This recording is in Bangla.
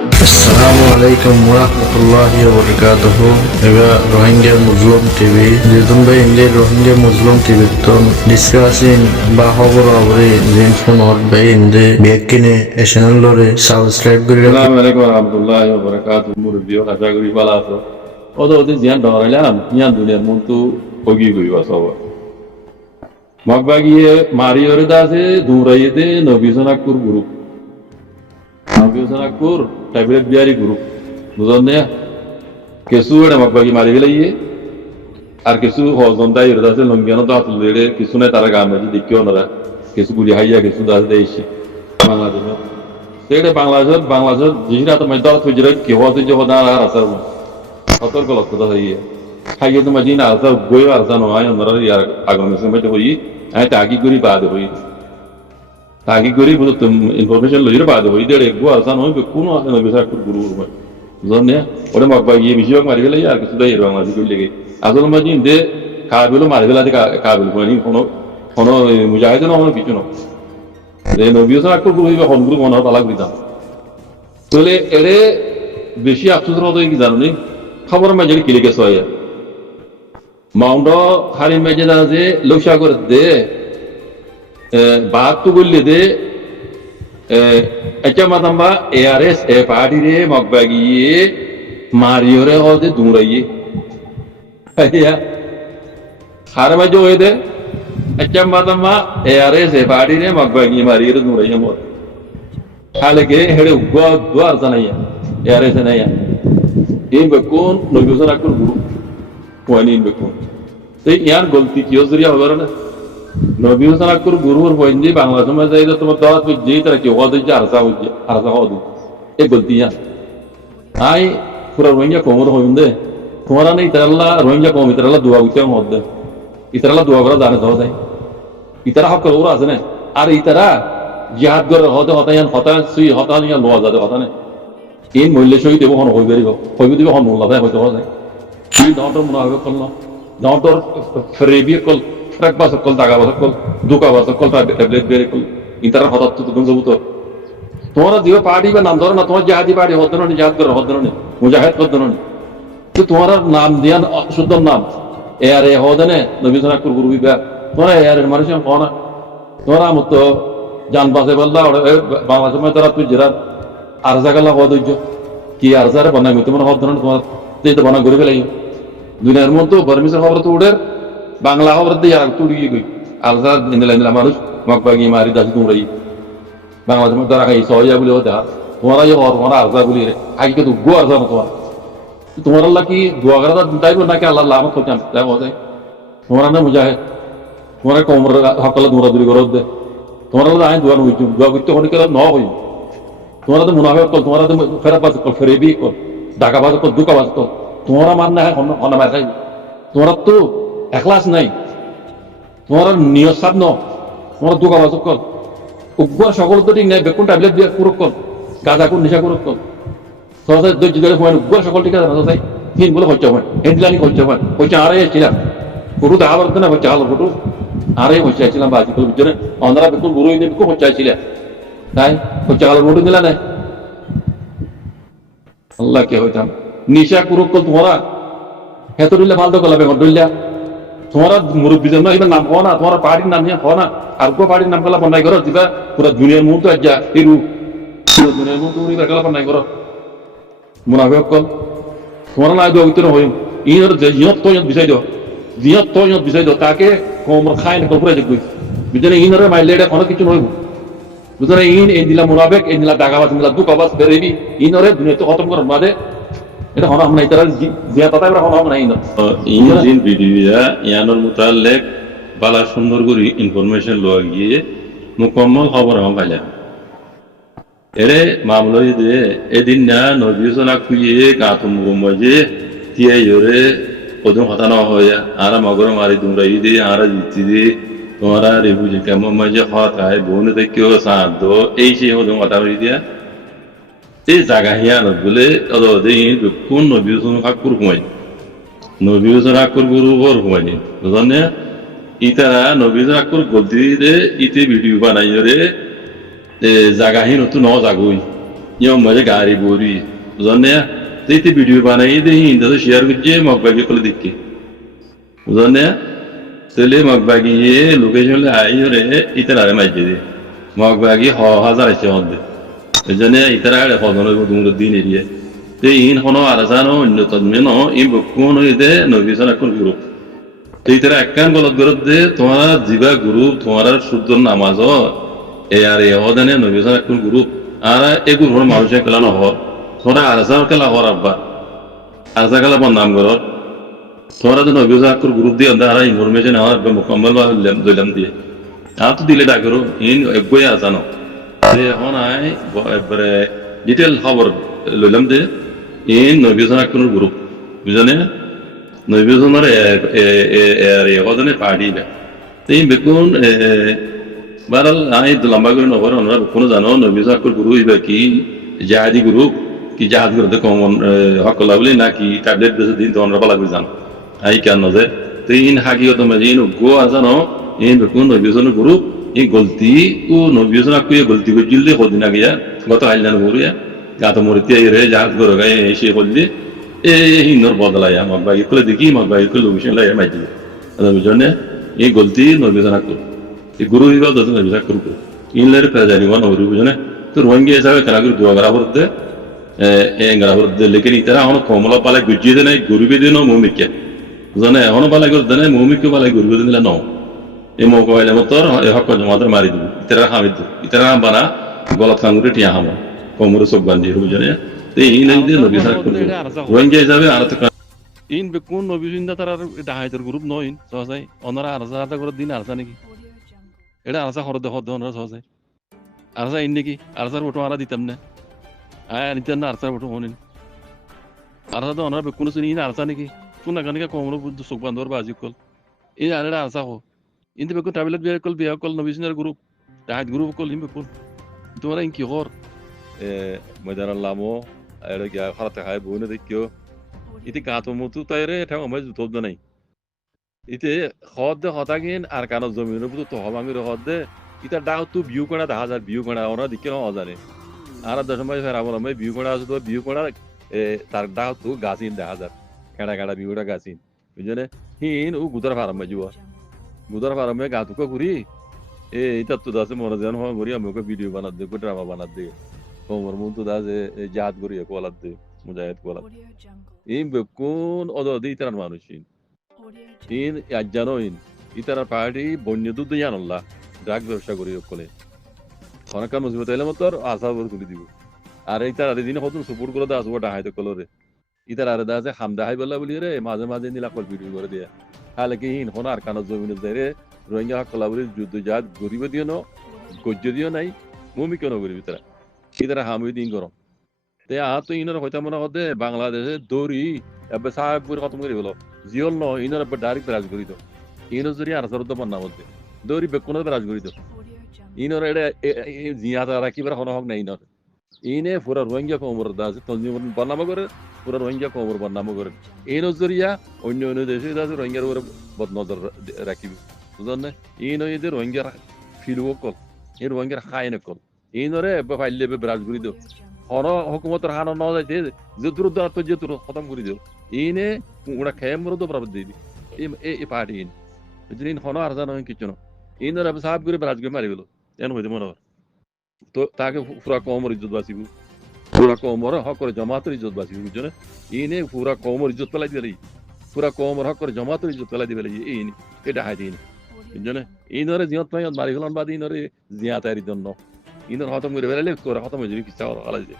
Assalamu alaikum warahmatullahi wabarakatuh. Ega Rohingya Muslim TV. Jitun bhai India Rohingya Muslim TV ton discussing bahobor abri jin phone or bhai India bekine channel lore subscribe kori rakhi. Assalamu alaikum warahmatullahi wabarakatuh. Murbiyo kata guri bala to. Odo odi zian doralam nyan dunia muntu ogi guri wasawa. Magbagi mari orida se durayete Nobisanakur guru. Nobisanakur tablet biari guru. Buzonne kesu ede magbagi mari gelaye. Ar kesu hozonda orida se longiano da tulere kesu ne tara game dikyo nara. Kesu guli haya kesu da deishi. Bangladesh. Sede Bangladesh jihra to mai dor tujre ki hoze jo hoda ar asar mo ator ko lokto da hiye haye to majina asar goy arsa no ay nara yar agam se mai hoyi ay tagi guri baad hoyi tagi guri bu tum information lo yir baad hoyi de go arsa no be kuno asana bisa kur guru mo zonne ore magba ye mishiyo mari gele yar kisu da yir Bangladesh ko lege asal majin de kabilu mari gela de kabil ko ni kono mujahid no hono kichu no de Nobisanakur guru be hon guru mona talag ditam tole ere beshi afsus rodo ki janoni khabar ma jeri kile ke soya maundo khari mejeda je loksha kor de baat tu gulle de acha matamba ARS e party re magbagi mariore hode dumraiye ya khare ma jo de acha matamba ARS e party re magbagi mariore dumraiye mo halage hede ugwa dwar sanaya yare sanaya in bekon Nobisanakur guru wani in bekon te yan golti kiyo zuriya hobar na Nobisanakur guru or hoindi Bangladesh mein jaida tum dawat mein jei tarah ki hodu arsa hodu e golti yan ai pura Rohingya komor hoinde tumhara ne itaralla Rohingya kom itaralla dua gute hodde itaralla dua gora dane hodai itara hak kor asne ar itara jihad gor hode hotayan hota sui hotaniya loa jade hotane in মূল্য সহিত এবং হই বেরিব হইব দিবে হন মুল্লা ভাই হইতে হয় এই দন্টর মনে হবে কল দন্টর ফ্রেবি কল ফ্রেক বাস কল দাগা বাস কল দুকা বাস কল ট্যাবলেট বেরি কল ইন্টার হঠাৎ তো গুন জবুত তোমরা দিও পার্টি বা নাম ধরো না তোমার জিহাদি পার্টি হদ না জিহাদ করে হদ না মুজাহিদ হদ না তো তোমার নাম দিয়ান শুদ্ধ নাম এ আর এ হদনে Nobisanakur গুরু বিবা তোমরা এ আর এর মানুষ কোনা তোমরা মত জান বাসে বললা বাংলাদেশ মে তোরা তুই জেরা আরজাগালা হদজ্য কি আরজারে বানাই মতে মনে হদ ধরন তোমার যেটা বানা করে ফেলাই দুনিয়ার মধ্যে বর্মিসের খবর তো উড়ের বাংলা খবর দিয়ে আর তুড়ি গই আরজা ইনলা মানুষ মকবাগি মারি দাসি তোমরাই বাংলাদেশ মধ্যে রাখা এই সহজা বলে হতা তোমরা যে আর তোমরা আরজা বলি রে আগে তো গো আরজা না তোমার আল্লাহ কি দোয়া করা দাইবো নাকি আল্লাহ লামত হতাম তাই হয় তোমরা না মুজাহিদ তোমরা কোমর হকলা তোমরা দূরি করো দে তোমরা আই দোয়া নইছো দোয়া করতে হনি করা ন হই তোমরা তো মুনাফিক কল তোমরা তো ফেরাবাজ কল ফেরেবি কল ডাকাবাজ কল দুকাবাজ কল তোমরা মান না হন মার খাই তোমরা তো এখলাস নাই তোমরা নিয়সাদ ন তোমরা দুকাবাজ কল উগ্র সকল তো ঠিক নাই বেকুন ট্যাবলেট দিয়ে পুরো কল গাঁজা কোন নেশা করো কল তোমরা তো জিগালে হয় উগ্র সকল ঠিক আছে না তাই তিন বলে হচ্ছে হয় হেডলাইন হচ্ছে হয় হচ্ছে আরে ছিলাম গুরু দাবার না হচ্ছে আলো গুরু আরে হচ্ছে ছিলাম বাজি কল ভিতরে আমরা বেকুন গুরু ইনে বেকুন হচ্ছে ছিলাম তাই হচ্ছে আলো গুরু দিলা না আল্লাহ কে হইতাম নিশা কুরুকল তোমরা হেতো দিলে ফালতো কলা বেগর দিলা তোমরা মুরব্বী জন না নাম কো না তোমরা পার্টির নাম নিয়ে কো না আর কো পার্টির নাম কলা বনাই করো দিবা পুরো দুনিয়ার মুহূর্ত আজ্জা এরু পুরো দুনিয়ার মুহূর্ত উনি কলা বনাই করো মুনাফিক কল তোমরা না দো ভিতরে হইম ইনর যে জিয়ত তো বিষয় দাও তাকে কোমর খায় না পুরো দেখবি বিজনে ইনরে মাইলেডে কোনো কিছু নইব বুঝলে ইন এই দিলা মুনাফিক এই দিলা দাগাবাজ দিলা দুকাবাজ বেরেবি ইনরে দুনিয়াতে খতম করার বাদে এটা হন আমরা ইতারা জিয়া তাতা আমরা হন আমরা ইন ভিডিওয়া ইয়ানোর মুতাল্লিক বালা সুন্দর করে ইনফরমেশন লওয়া গিয়ে মুকম্মল খবর আমরা পাইলাম এরে মামলা দিয়ে এদিন না Nobisanakur গাতুম গম্বাজে তিয়া ইরে ওদম হতানো হয় আর মগর মারি দুমরাই দিয়ে আর জিতি দিয়ে তোমরা রেবুজি কেমন মাঝে হত আয় বোনে দেখো সাথ দো এই সে ওদম হতা হই দিয়া এই জায়গা হিয়ান বলে ওদিন কোন Nobisanakur ঘুমাই Nobisanakur গুরু বর ঘুমাই বুঝনে ইতারা Nobisanakur গলতি দে ইতে ভিডিও বানাই রে জায়গা হি নতুন ন জাগুই ইয়ম মাঝে গাড়ি বড়ি বুঝলেন না এইতে ভিডিও বানাই দিয়ে হিন্দা তো শেয়ার করছে মগবাগি করে দেখি বুঝলেন না তাহলে মগবাগি লোকেশন আই রে ইতার আরে মাইজে দিয়ে মগবাগি হাজার আছে মধ্যে এই জন্য ইতার আরে হজনের দুমুর দিন এরিয়ে তো ইন হনো আর জানো অন্যতম মেনো ইন কোন হইতে নবীজন এখন গ্রুপ তো ইতারা একখান গলত গরত দে তোমার জিবা গ্রুপ তোমার শুদ্ধ নামাজ এ আর এ হদানে নবীজন এখন গ্রুপ আর এ গ্রুপের মানুষে খেলা নহর তোরা আরসার খেলা হর আব্বা আরসা খেলা বদনাম করর তোরা তো নবীজন এখন গ্রুপ দিয়ে আর ইনফরমেশন আমার মোকাম্মল দিলাম দিয়ে আর তো দিলে ডাকরো ইন একই আসানো এখন আই একবারে ডিটেল খবর লইলাম যে ইন নবীজন এখন গ্রুপ বুঝলে নবীজনের এজনে পার্টি এই বেকুন বারাল আই লম্বা করে নগর ওনারা কোনো জানো নবীজন এখন গ্রুপ হইবে কি জাহাদি গ্রুপ কি জাহাজ করতে কমন হকলা বলি নাকি ট্যাবলেট বেশি দিন তো ওনারা পালা করে জানো আই কেন যে তো ইন হাকিগত মাঝে ইন গো আজানো ইন বেকুন নবীজনের গ্রুপ এই গলতি ও নবীজন আকু গলতি করছিল কদিন আগে গত হাইলান বড়িয়া গাত মরিতে রে জাহাজ করে গায়ে এসে বললি এ হিন্দর বদলাই আমার বাড়ি করে দেখি আমার বাড়ি করে লোকেশন লাই মাইতে বুঝনে এই গলতি নবীজন আকু এই গুরু হিবা দত নবীজন করবো ইনলের পেজানি ওয়ান ওরি বুঝনে তো রোহিঙ্গা হিসাবে কেনা করে দোয়া করা করতে এঙ্গরা করতে লেকিন ইতারা এখন কমলা পালে গুজিয়ে দেয় গরিবে দিন মৌমিকে বুঝনে এখনো পালে করতে নেই মৌমিকে পালে গরিবে দিলে ন এই মৌ কহিলে মতর হক জমাতে মারি দিব ইতারা হামিদ ইতারা বানা গলত কাঙ্গুরে টিয়া হামো কমরে চোখ বান্ধি বুঝনে তো এই নাই দিয়ে নবীজন করবো রোহিঙ্গা হিসাবে আর তো ইন বেকুন নবীজিন্দা তার ডাহাইতের গ্রুপ নইন সহজাই ওনারা আরজা করে দিন আরজা নাকি এটা আরজা হরদে হদ ওনারা সহজাই আরজা ইন নাকি আরজার ফটো আরা দিতাম না আয় নিতেন না আরজার ফটো হনিন আরজা তো ওনারা বেকুন শুনি ইন আরজা নাকি কোন না কানিকা কমরে চোখ বান্ধর বাজি কল এই আরে আরজা হো ইনতে বেকুন ট্রাভেলার বিয়া কল নবীজিন্দার গ্রুপ ডাহাইত গ্রুপ কল ইন বেকুন তোমরা ইন কি হর ময়দান লামো আর গিয়া খারাতে খায় বইনে দেখিও ইতি গাতো মতো তাইরে এটা আমার জুতব নাই ইতে হদ দে হতাগিন আর কানো জমির উপর তো হবাঙ্গির হদ দে ইতা ডাও তু ভিউ করা 10,000 ভিউ করা ওরা দিকে না অজানে আর দশমাই ফেরা বলা মই ভিউ করা আছে তো ভিউ করা তার ডাও তু গাছিন 10,000 কেডা কেডা ভিউটা গাছিন বুঝনে হিন ও গুদার ফার্ম মাইজুয়া গুদার ফার্মে গাতুকে ঘুরি ইতা তো দাসে মনে জান হওয়া ঘুরি আমাকে ভিডিও বানাত দে ড্রামা বানাত দে কোমর মুন্তু দাসে জাহাজ ঘুরি কোলাত দে মুজাহিদ কোলাত ইন বেকুন অদি ইতার মানুষিন ইন আজ্জানোইন ইতার পার্টি বন্য দুধ জানল্লাহ ড্রাগ ব্যবসা করি কলে অনেকক্ষণ মুসিবত এলে মতো আশা তুলি দিব আর ইতার আরে দিনে কত সুপুর করে দাস ওটা হাইতে কলরে ইতার আরে দাসে হামদা হাই বলা বলি রে মাঝে মাঝে নীলা কল ভিডিও করে দিয়ে হালে কি হিন হন আর কানো জমিনে দেরে রোহিঙ্গা কলা বলি যুদ্ধ জাত গরিব দিও ন গজ্য দিও নাই মুমি কেন গরিব ইতারা ইতারা হামি দিন গরম তে তো ইনার হইতা মনে হতে বাংলাদেশে দৌড়ি এবার সাহেবপুর খতম করে বলো জিওল ন ইনার এবার ডাইরেক্ট রাজ করি তো ইনার যদি আর সরদ বান্না মধ্যে দৌড়ি বেকুনের রাজ করি তো ইনার এটা জিয়াতা রাখিবার কোনো হক নাই ইনার ইনে পুরা রোহিঙ্গা কোমর দাস তঞ্জিম বান্নামা করে পুরা রোহিঙ্গা কোমর বান্নামা করে এই নজরিয়া অন্য অন্য দেশে দাস রোহিঙ্গার উপরে বদ নজর রাখিবি বুঝলেন না ইন যে রোহিঙ্গার ফিলব কল এই রোহিঙ্গার খায়নে কল ইনরে ফাইলে রাজ করি তো হন হুকুমতের হানো ন যাইতে যে দ্রুত তো যে দ্রুত খতম করে দিও ইনে ওরা খেয়ে মরো তো প্রাপ্ত দিবি এই পার্টি ইন ইন হন আর জানো কিছু না ইনর সাহেব করে রাজকে মারি গেল এন হইতে মনে তো তাকে পুরা কমর ইজ্জত বাঁচিব পুরা কমর হক করে জমাতের ইজ্জত বাঁচিব বুঝছো না ইনে পুরা কমর ইজ্জত পেলাই দিবে পুরা কমর হক করে জমাতের ইজ্জত পেলাই দিবে ইন এটা হাই দিন বুঝছো না ইনরে জিয়ত মারি ফেলান বাদ ইনরে জিয়া তারির জন্য ইনর খতম করে বেড়ালে তোরা খতম হয়ে যাবি কিসা আলাদা